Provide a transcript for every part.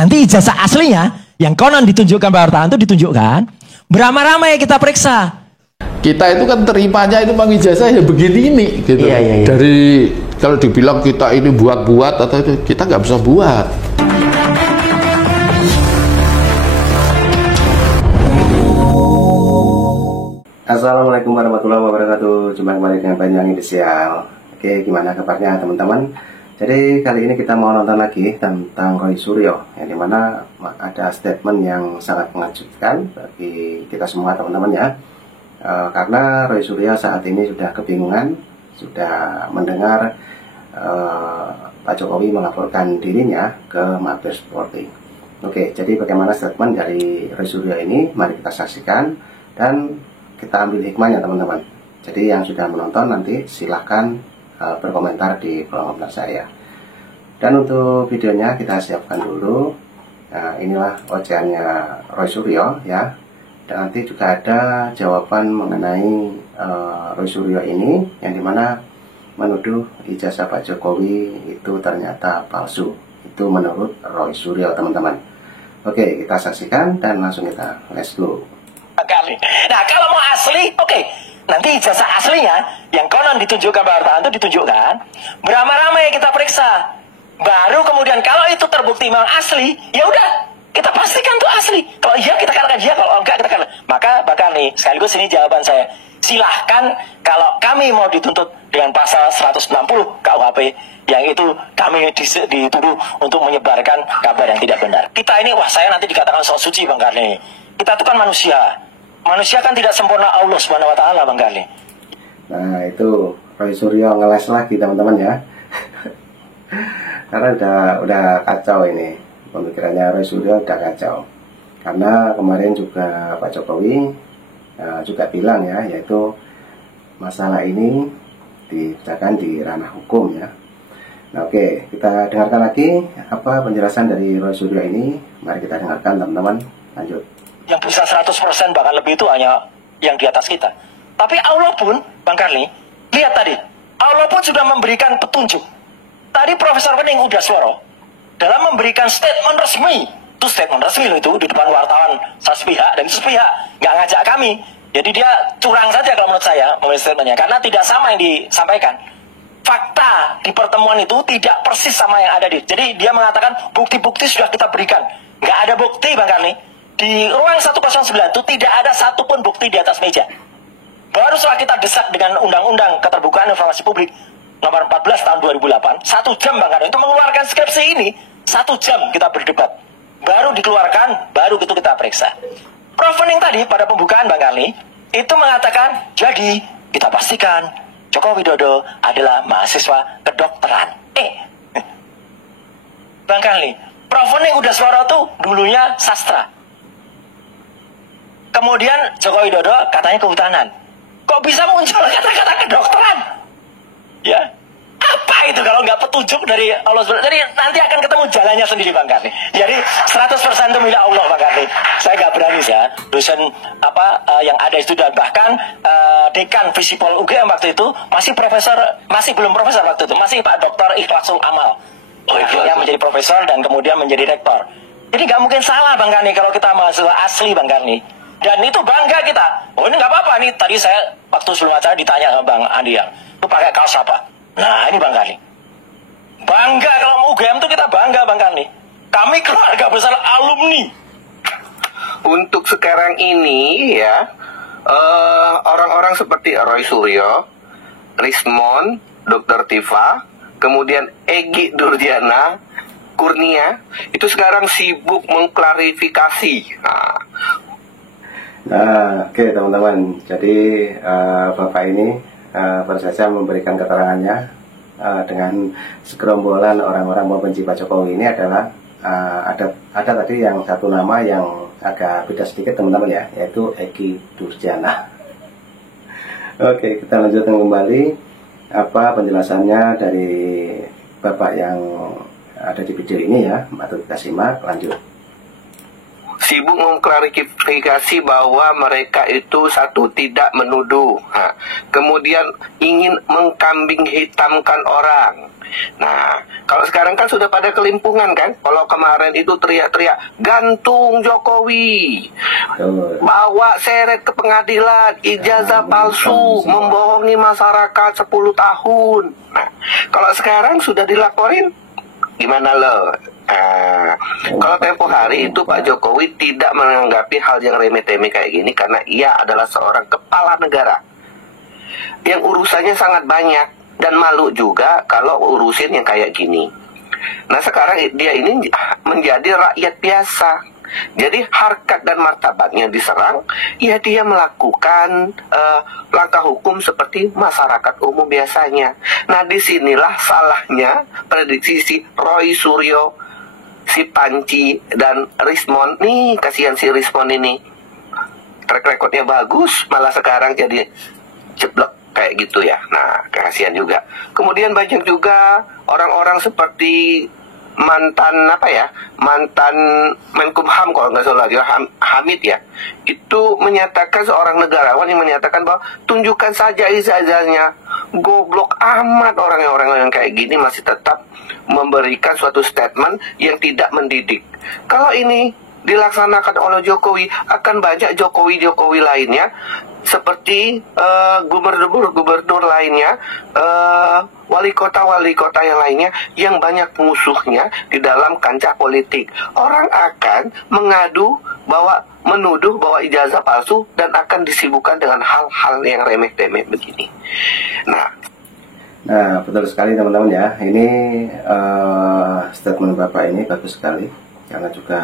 nanti ijazah aslinya yang konon ditunjukkan Pak wartawan itu ditunjukkan. Beramai-ramai kita periksa. Kita itu kan terimanya itu bang ijazah ya begini ini gitu. Iya. Dari kalau dibilang kita ini buat-buat atau itu kita nggak bisa buat. Assalamualaikum warahmatullahi wabarakatuh. Jumpa kembali dengan Panjang Inisial. Oke, gimana kabarnya teman-teman? Jadi kali ini kita mau nonton lagi tentang Roy Suryo, yang dimana ada statement yang sangat mengejutkan bagi kita semua teman-teman ya. Karena Roy Suryo saat ini sudah kebingungan, sudah mendengar Pak Jokowi melaporkan dirinya ke Mabes Polri. Oke, jadi bagaimana statement dari Roy Suryo ini? Mari kita saksikan dan kita ambil hikmahnya teman-teman. Jadi yang sudah menonton nanti silahkan berkomentar di kolom komentar saya. Dan untuk videonya kita siapkan dulu. Nah, inilah ocehannya Roy Suryo ya. Dan nanti juga ada jawaban mengenai Roy Suryo ini, yang dimana menuduh ijazah Pak Jokowi itu ternyata palsu. Itu menurut Roy Suryo teman-teman. Oke, kita saksikan dan langsung kita let's go. Nah, kalau mau asli, oke. Nanti ijazah aslinya yang konon ditunjukkan Pak wartawan itu ditunjukkan. Beramai-ramai kita periksa. Baru kemudian kalau itu terbukti memang asli, ya udah kita pastikan itu asli. Kalau iya kita katakan iya, kalau enggak kita katakan. Maka bahkan nih sekaligus ini jawaban saya. Silahkan kalau kami mau dituntut dengan pasal 160 KUHP yang itu kami dituduh untuk menyebarkan kabar yang tidak benar. Kita ini wah saya nanti dikatakan sok suci Bang Karni. Kita itu kan manusia. Manusia kan tidak sempurna Allah Subhanahu wa taala Bang Karni. Nah, itu Roy Suryo ngeles lagi teman-teman ya. Karena udah kacau ini. Pemikirannya Roy Suryo udah kacau. Karena kemarin juga Pak Jokowi juga bilang ya, yaitu masalah ini dibicarakan di ranah hukum ya. Nah, oke, kita dengarkan lagi apa penjelasan dari Roy Suryo ini. Mari kita dengarkan teman-teman. Lanjut. Yang bisa 100% bahkan lebih itu hanya yang di atas kita. Tapi Allah pun, Bang Karni, lihat tadi, Allah pun sudah memberikan petunjuk. Tadi Profesor Wening Udasworo dalam memberikan statement resmi, itu statement resmi loh itu di depan wartawan sepihak dan sepihak, nggak ngajak kami. Jadi dia curang saja kalau menurut saya memberi statementnya, karena tidak sama yang disampaikan. Fakta di pertemuan itu tidak persis sama yang ada di. Jadi dia mengatakan bukti-bukti sudah kita berikan. Nggak ada bukti Bang Karni. Di ruang 109 itu tidak ada satupun bukti di atas meja. Baru setelah kita desak dengan Undang-Undang Keterbukaan Informasi Publik nomor 14 tahun 2008, 1 jam Bang Karni itu mengeluarkan skripsi ini, 1 jam kita berdebat. Baru dikeluarkan, baru itu kita periksa. Prof Wening tadi pada pembukaan Bang Karni itu mengatakan, jadi kita pastikan Joko Widodo adalah mahasiswa kedokteran. Bang Karni, Prof Wening Udasworo tuh dulunya sastra. Kemudian Joko Widodo katanya kehutanan. Kok bisa muncul kata-kata kedokteran? Ya, apa itu kalau nggak petunjuk dari Allah SWT? Jadi nanti akan ketemu jalannya sendiri Bang Karni. Jadi 100% itu milik Allah Bang Karni. Saya nggak berani ya. Dosen yang ada itu dan bahkan dekan Visipol UGM waktu itu masih belum profesor waktu itu, masih Pak Dr. Ikhlasul Amal. Yang menjadi profesor dan kemudian menjadi rektor. Jadi nggak mungkin salah Bang Karni kalau kita mahasiswa asli Bang Karni. Dan itu bangga kita. Oh ini nggak apa-apa nih. Tadi saya waktu sebelum acara ditanya sama Bang Andi ya, itu pakai kaos apa? Nah ini Bang Karni. Bangga kalau mau UGM tuh kita bangga Bang Karni. Kami keluarga besar alumni. Untuk sekarang ini ya, orang-orang seperti Roy Suryo, Lismon, Dr. Tifa, kemudian Egy Durjana, Kurnia, itu sekarang sibuk mengklarifikasi. Nah, oke teman-teman. Jadi Bapak ini baru saja memberikan keterangannya dengan segerombolan orang-orang pembenci Pak Jokowi ini adalah ada tadi yang satu nama yang agak beda sedikit teman-teman ya, yaitu Egy Durjana. Oke, kita lanjutkan kembali apa penjelasannya dari Bapak yang ada di video ini ya. Mari kita simak, lanjut. sibuk mengklarifikasi bahwa mereka itu satu tidak menuduh, kemudian ingin mengkambing hitamkan orang. Nah, kalau sekarang kan sudah pada kelimpungan kan. Kalau kemarin itu teriak-teriak gantung Jokowi, bawa seret ke pengadilan, ijazah palsu, membohongi masyarakat 10 tahun. Nah, kalau sekarang sudah dilaporin, gimana lo? Kalau tempo hari itu Pak Jokowi tidak menanggapi hal yang remeh-temeh kayak gini karena ia adalah seorang kepala negara yang urusannya sangat banyak. Dan malu juga kalau urusin yang kayak gini. Nah sekarang dia ini menjadi rakyat biasa. Jadi harkat dan martabatnya diserang, ya dia melakukan langkah hukum seperti masyarakat umum biasanya. Nah disinilah salahnya prediksi si Roy Suryo, si Panci, dan Rismon. Nih kasihan si Rismon ini. Track recordnya bagus, malah sekarang jadi jeblok kayak gitu ya. Nah, kasihan juga. Kemudian banyak juga orang-orang seperti mantan Menkumham kalau nggak salah dia Hamid ya. Itu menyatakan, seorang negarawan yang menyatakan bahwa tunjukkan saja ijazahnya. Goblok amat orang-orang yang kayak gini masih tetap memberikan suatu statement yang tidak mendidik. Kalau ini dilaksanakan oleh Jokowi, akan banyak Jokowi lainnya seperti gubernur lainnya, wali kota yang lainnya yang banyak musuhnya di dalam kancah politik. Orang akan menuduh bahwa ijazah palsu dan akan disibukkan dengan hal-hal yang remeh-temeh begini. Nah, betul sekali teman-teman ya. Ini statement Bapak ini bagus sekali karena juga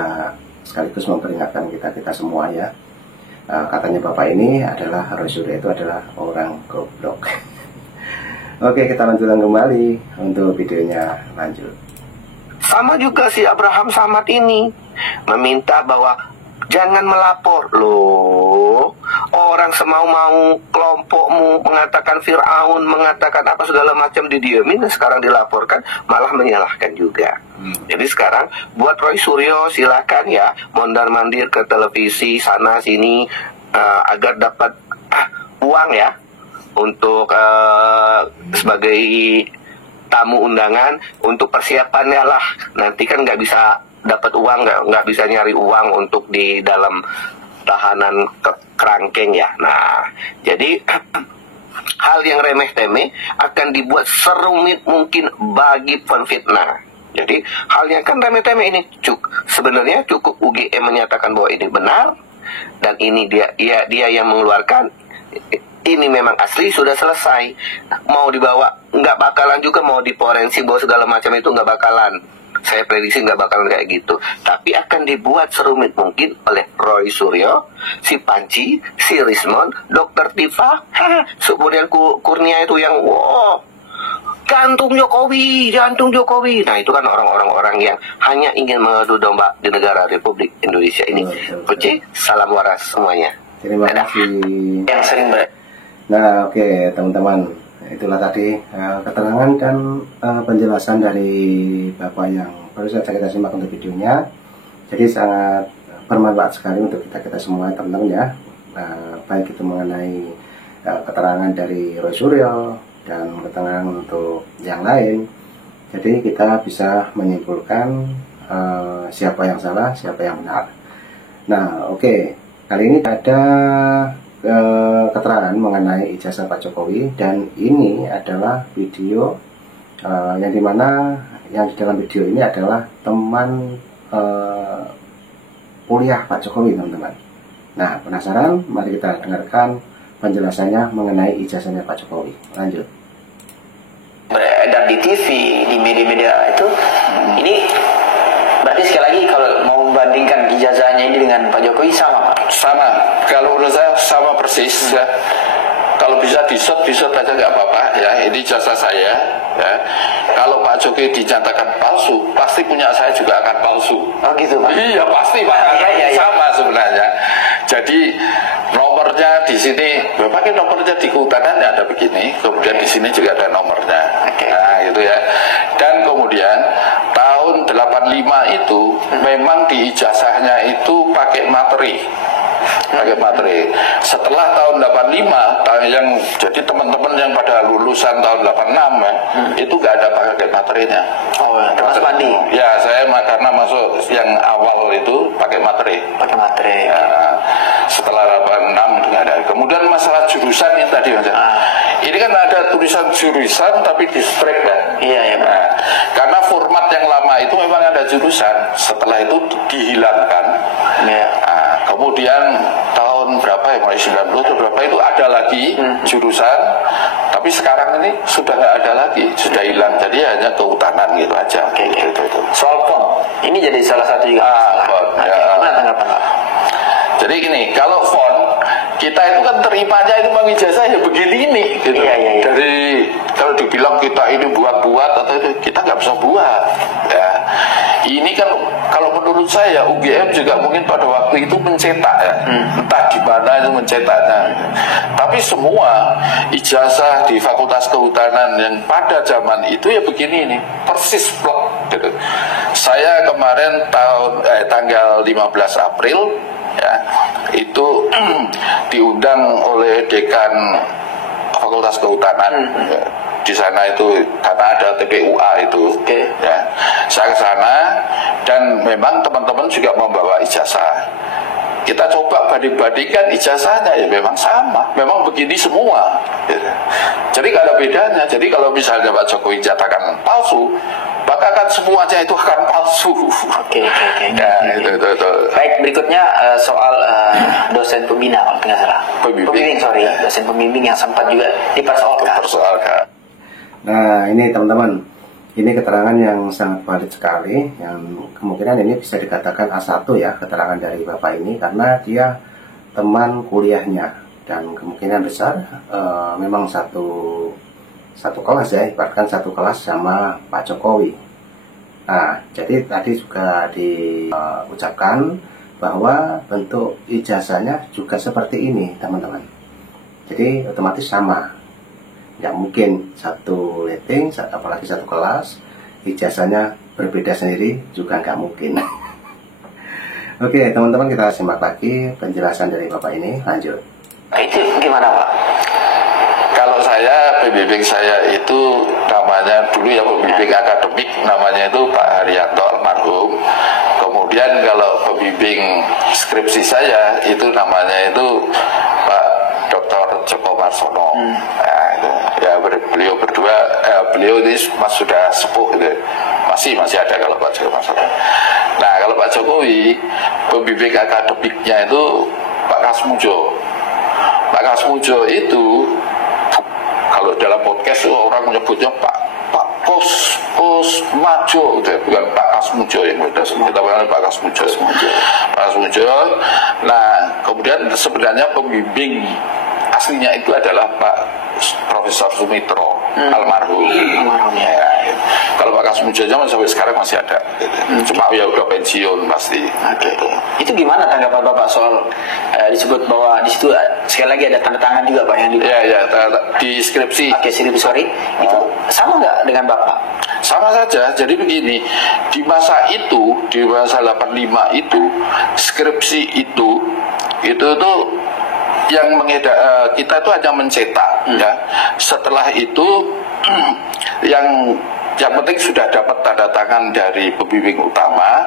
sekaligus memperingatkan kita semua ya. Katanya Bapak ini adalah Roy Suryo itu adalah orang goblok. Oke, kita lanjutkan kembali untuk videonya, lanjut. Sama juga si Abraham Samad ini meminta bahwa jangan melapor. Loh, orang semau-mau kelompokmu mengatakan Fir'aun, mengatakan apa segala macam didiemin, sekarang dilaporkan malah menyalahkan juga. Jadi sekarang buat Roy Suryo silakan ya mondar-mandir ke televisi sana sini agar dapat uang ya untuk sebagai tamu undangan untuk persiapannya lah. Nanti kan nggak bisa dapat uang, nggak bisa nyari uang untuk di dalam tahanan kerangkeng ya. Nah, jadi hal yang remeh-temeh akan dibuat serumit mungkin bagi penfitnah. Jadi hal yang kan remeh-temeh ini sebenarnya cukup UGM menyatakan bahwa ini benar dan ini dia yang mengeluarkan. Ini memang asli, sudah selesai. Mau dibawa nggak bakalan juga, mau diforensik bahwa segala macam itu nggak bakalan. Saya prediksi nggak bakalan kayak gitu. Tapi akan dibuat serumit mungkin oleh Roy Suryo, si Panci, si Rismon, Dr. Tifa, kemudian Kurnia itu yang gantung Jokowi. Nah itu kan orang-orang yang hanya ingin mengadu domba di negara Republik Indonesia ini. Oke, salam waras semuanya. Terima kasih. Yang sering Nah, oke teman-teman, itulah tadi keterangan dan penjelasan dari Bapak yang baru saja kita simak untuk videonya. Jadi sangat bermanfaat sekali untuk kita semua teman-teman ya. Baik itu mengenai keterangan dari Roy Suryo dan keterangan untuk yang lain. Jadi kita bisa menyimpulkan siapa yang salah, siapa yang benar. Nah, oke, kali ini ada keterangan mengenai ijazah Pak Jokowi, dan ini adalah video yang dimana yang di dalam video ini adalah teman kuliah Pak Jokowi teman-teman. Nah, penasaran? Mari kita dengarkan penjelasannya mengenai ijazahnya Pak Jokowi. Lanjut. Beredar di TV, di media-media itu, ini berarti sekali lagi kalau mau membandingkan ijazahnya ini dengan Pak Jokowi sama Pak? Sama, kalau menurut saya sama persis ya. Kalau bisa disut aja nggak apa-apa ya. Ini jasa saya ya. Kalau Pak Jokowi dinyatakan palsu, pasti punya saya juga akan palsu. Oh gitu Pak? Iya pasti Pak, Iya. sama sebenarnya. Jadi nomornya di sini, pakai nomornya di kehutanan ada begini, kemudian di sini juga ada nomornya. Okay. Nah gitu ya. Dan kemudian tahun tahun 85 itu memang di ijazahnya itu pakai materi. Setelah tahun 85 yang jadi teman-teman yang pada lulusan tahun 86 ya, itu nggak ada pakai materinya. Oh, Mas Pandi. Ya, saya karena masuk yang awal itu pakai materi. Ya, setelah 86 nggak ada. Kemudian masalah jurusan yang tadi Mas. Ini kan ada tulisan jurusan tapi di strike kan. Iya. Nah, karena format yang lama itu memang ada jurusan. Setelah itu dihilangkan. Iya. Nah, kemudian tahun berapa ya, mulai 90 atau berapa itu ada lagi jurusan, tapi sekarang ini sudah nggak ada lagi, sudah hilang, jadi hanya kehutanan gitu aja. Gitu. Soal PON, ini jadi salah satu juga masalah. PON, ya. Gimana tanggapan Pak? Jadi gini, kalau font kita itu kan terimanya itu bang ijazah ya begini ini gitu. Iya. Dari kalau dibilang kita ini buat-buat atau itu kita nggak bisa buat ya. Ini kan kalau menurut saya UGM juga mungkin pada waktu itu mencetak ya, entah di mana itu mencetaknya. Tapi semua ijazah di Fakultas Kehutanan yang pada zaman itu ya begini nih, persis plek gitu. Saya kemarin tanggal 15 April ya, itu diundang oleh dekan Fakultas Kehutanan. Ya. Di sana itu karena ada TPUA itu, ya. Saya ke sana dan memang teman-teman juga membawa ijazah. Kita coba banding-bandingkan ijazahnya ya memang sama, memang begini semua. Gitu. Jadi gak ada bedanya. Jadi kalau misalnya Pak Jokowi nyatakan palsu, maka kan semuanya itu akan palsu. Oke. Ya, itu. Baik, berikutnya soal dosen pembina kalau tidak salah. Pembimbing, dosen pembimbing yang sempat juga dipersoalkan. Nah, ini teman-teman, ini keterangan yang sangat valid sekali, yang kemungkinan ini bisa dikatakan A1 ya, keterangan dari Bapak ini, karena dia teman kuliahnya, dan kemungkinan besar memang satu kelas ya, bahkan satu kelas sama Pak Jokowi. Nah, jadi tadi juga diucapkan bahwa bentuk ijazahnya juga seperti ini teman-teman, jadi otomatis sama. Nggak mungkin satu letting, apalagi satu kelas, ijazahnya berbeda sendiri, juga nggak mungkin. Oke teman-teman, kita simak lagi penjelasan dari Bapak ini, lanjut. Itu gimana Pak? Kalau saya, pembimbing saya itu namanya dulu ya pembimbing akademik, namanya itu Pak Haryanto almarhum. Kemudian kalau pembimbing skripsi saya itu namanya itu Pak Dr. Joko Marsono. Nah, itu. Ya beliau berdua, beliau ini sudah sepuh gitu. Masih ada kalau Pak Joko Marsono. Nah kalau Pak Jokowi, pembimbing akademiknya itu Pak Kasmujo. Pak Kasmujo itu kalau dalam podcast orang menyebutnya Pak Majo, bukan Pak Kasmujo yang kita panggil Pak Kasmujo. Pak Kasmujo. Nah, kemudian sebenarnya pembimbing aslinya itu adalah Pak Profesor Sumitro almarhum. Ya, kalau Pak Kasmujo sampai sekarang masih ada. Cuma ya udah pensiun pasti. Itu gimana tanggapan Bapak soal disebut bahwa di situ sekali lagi ada tanda tangan juga Pak yang di di skripsi. Itu sama nggak dengan Bapak? Sama saja. Jadi begini, di masa 85 itu skripsi itu yang kita itu hanya mencetak ya. Setelah itu yang penting sudah dapat tanda tangan dari pembimbing utama.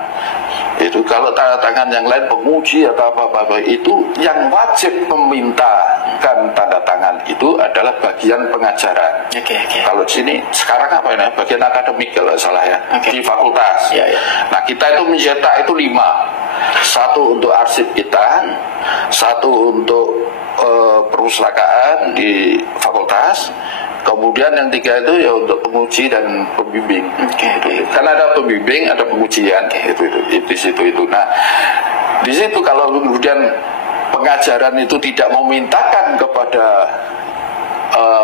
Itu kalau tanda tangan yang lain penguji atau apa-apa itu yang wajib memintakan tanda tangan itu adalah bagian pengajaran. Kalau di sini sekarang apa ini? Bagian akademik kalau salah ya, di fakultas. Nah kita itu mencetak itu 5. 1 untuk arsip kita, 1 untuk perpustakaan di fakultas, kemudian yang 3 itu ya untuk penguji dan pembimbing. Karena ada pembimbing, ada pengujian di situ itu. Nah, di situ kalau kemudian pengajaran itu tidak memintakan kepada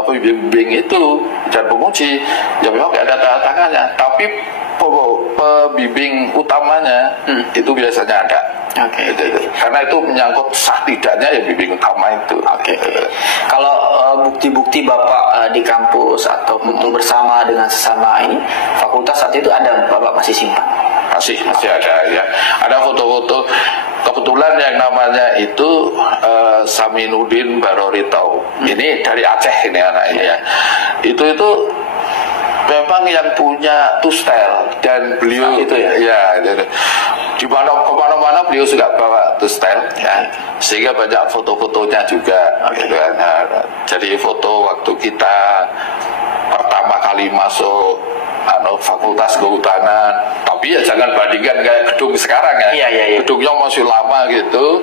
pembimbing itu dan penguji, ya memang tidak ada tanda tangannya. Tapi pembimbing utamanya itu biasanya ada. Karena itu menyangkut sah tidaknya ya bimbing utama itu. Kalau bukti-bukti Bapak di kampus atau foto bersama dengan sesama ini fakultas saat itu ada, Bapak masih simpan? Masih ada ya. Ada foto-foto. Kebetulan yang namanya itu Saminuddin Baroritau. Ini dari Aceh ini anaknya ya. Itu memang yang punya tustel, dan beliau itu ya di kemana-mana beliau juga bawa tustel ya, sehingga banyak foto-fotonya juga gitu kan. Nah, jadi foto waktu kita pertama kali masuk fakultas kehutanan, tapi ya jangan bandingkan kayak gedung sekarang ya. Gedungnya masih lama gitu,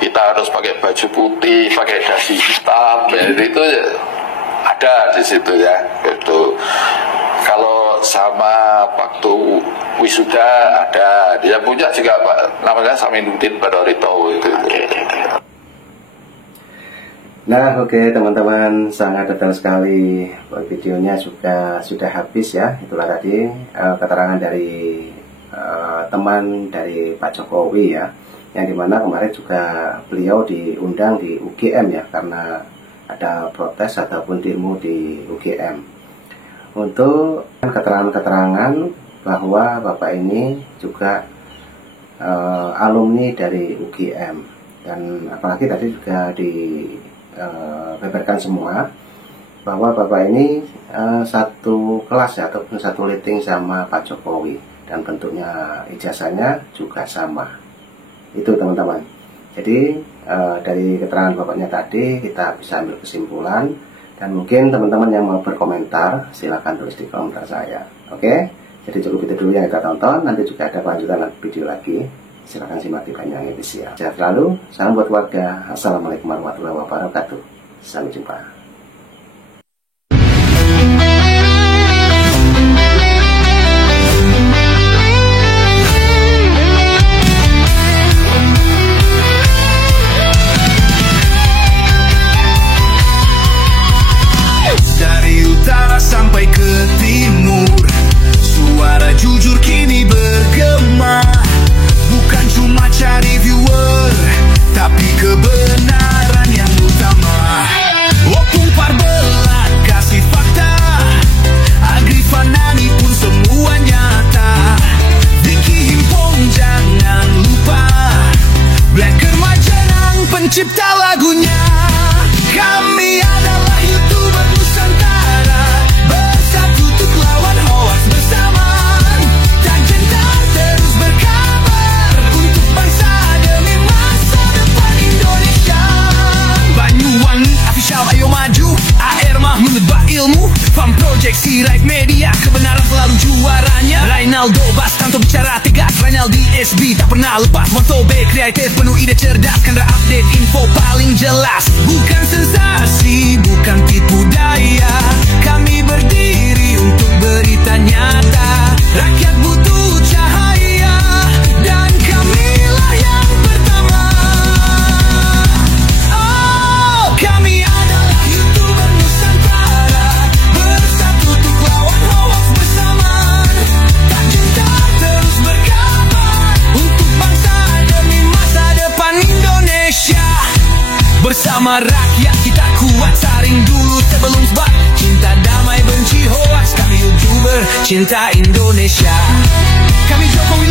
kita harus pakai baju putih, pakai dasi hitam, itu ada di situ ya gitu. Kalau sama waktu wisuda ada, dia punya juga Pak, namanya Saminuddin Baroritau itu. Nah, oke teman-teman, sangat detail sekali. Videonya juga sudah habis ya. Itulah tadi keterangan dari teman dari Pak Jokowi ya, yang dimana kemarin juga beliau diundang di UGM ya, karena ada protes ataupun demo di UGM, untuk keterangan-keterangan bahwa Bapak ini juga alumni dari UGM, dan apalagi tadi juga dibeberkan semua bahwa Bapak ini satu kelas ya, ataupun satu liting sama Pak Jokowi, dan bentuknya ijazahnya juga sama. Itu teman-teman. Jadi dari keterangan Bapaknya tadi kita bisa ambil kesimpulan. Dan mungkin teman-teman yang mau berkomentar, silahkan tulis di komentar saya. Oke? Jadi cukup itu dulu yang kita tonton. Nanti juga ada kelanjutan video lagi. Silahkan simak di Panjang Edisial. Sehat selalu. Salam buat warga. Assalamualaikum warahmatullahi wabarakatuh. Sampai jumpa. Sampai ke timur, suara jujur kini bergema. Bukan cuma cari viewer, tapi kebenaran yang utama. Opung Parbelat kasih fakta, Agrifan Nani pun semua nyata. Vicky Himpong jangan lupa, Blacker Majanang pencipta lagunya. Kami adalah YouTuber Nusantara, bersatu untuk lawan hoax bersama. Tak gentar terus berkabar, untuk bangsa demi masa depan Indonesia. Banyuwangi official ayo maju, AR Mahmud bah ilmu, Farm Project Sirait Media, kebenaran selalu juaranya. Rainaldo Bastanto bicara tegas, Rainaldi SB tak pernah lepas. Monto B kreatif penuh ide cerdas, karena update info paling jelas. Bukan sensasi, bukan tipu daya, kami berdiri untuk berita nyata. Rakyat butuh cahaya, dan kamilah yang pertama. Oh, kami adalah YouTuber Nusantara, bersatu untuk lawan hoax bersama. Tak gentar terus berkabar, untuk bangsa demi masa depan Indonesia. Bersama rakyat kita kuat, saring dulu sebelum sebat. Cinta damai benci hoax, kami YouTuber cinta Indonesia. Kami Jokowi